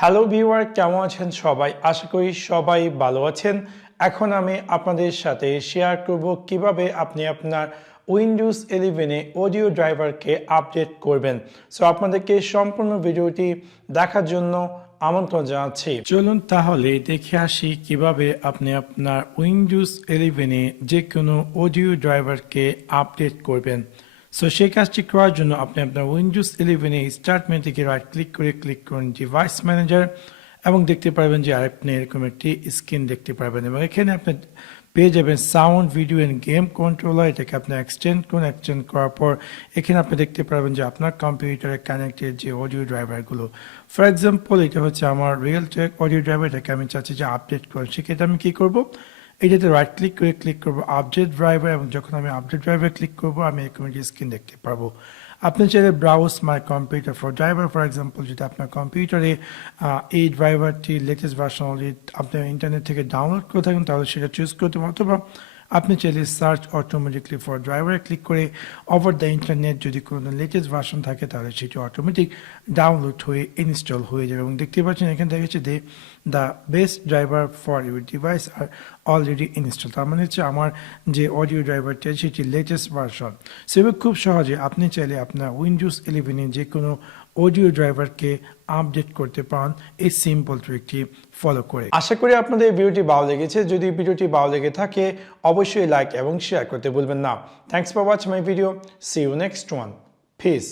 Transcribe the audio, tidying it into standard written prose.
Hello viewer, কেমন আছেন সবাই? আশা করি সবাই ভালো আছেন। এখন আমি আপনাদের সাথে শেয়ার করব কিভাবে আপনি আপনার উইন্ডোজ 11 এ অডিও ড্রাইভারকে আপডেট করবেন। সো আপনাদেরকে সম্পূর্ণ ভিডিওটি দেখার জন্য আমন্ত্রণ জানাচ্ছি। চলুন তাহলে দেখে আসি কিভাবে আপনি আপনার উইন্ডোজ 11 এ যে কোনো অডিও ড্রাইভারকে আপডেট করবেন। সো সেই কাজটি করার জন্য আপনি আপনার উইন্ডোজ 11 এ স্টার্ট মেনু থেকে রাইট ক্লিক করুন ডিভাইস ম্যানেজার এবং দেখতে পারবেন যে আপনি এরকম একটি স্ক্রিন দেখতে পারবেন এবং এখানে আপনি পেয়ে যাবেন sound video and game controller. এটাকে আপনি এক্সটেন্ড করার পর এখানে আপনি দেখতে পারবেন যে আপনার কম্পিউটারে কানেক্টেড যে অডিও ড্রাইভারগুলো, ফর এক্সাম্পল এটা হচ্ছে আমার রিয়েল টেক অডিও ড্রাইভার। এটাকে আমি চাচ্ছি যে আপডেট করুন। সেক্ষেত্রে আমি কি করব, এটাতে রাইট ক্লিক করব আপডেট ড্রাইভার এবং যখন আমি আপডেট ড্রাইভার ক্লিক করব আমি এরকম একটি স্ক্রিন দেখতে পারবো। আপনি চাইলে browse my computer for driver, for example যদি আপনার কম্পিউটারে এই ড্রাইভারটি লেটেস্ট ভার্সন অলরেডি আপনি ইন্টারনেট থেকে ডাউনলোড করে থাকেন তাহলে সেটা চুজ করতে পারেন, অথবা আপনি চাইলে সার্চ অটোমেটিকলি ফর ড্রাইভারে ক্লিক করে ওভার দ্য ইন্টারনেট যদি কোনো লেটেস্ট ভার্সন থাকে তাহলে সেটি অটোমেটিক ডাউনলোড হয়ে ইনস্টল হয়ে যাবে। এবং দেখতে পাচ্ছেন এখানে দেখেছি the best driver for your device are already install. তার মানে হচ্ছে আমার যে অডিও ড্রাইভারটি সেটি লেটেস্ট ভার্সন। সেভাবে খুব সহজে আপনি চাইলে আপনার উইন্ডোজ 11 এ যে কোনো অডিও ড্রাইভারকে আপডেট করতে পারেন এই সিম্পল ট্রিকটি ফলো করে। আশা করি আপনাদের ভিডিওটি ভালো লেগেছে। যদি ভিডিওটি ভালো লেগে থাকে অবশ্যই লাইক এবং শেয়ার করতে ভুলবেন না। Thanks for watching my video. See you next one. Piece.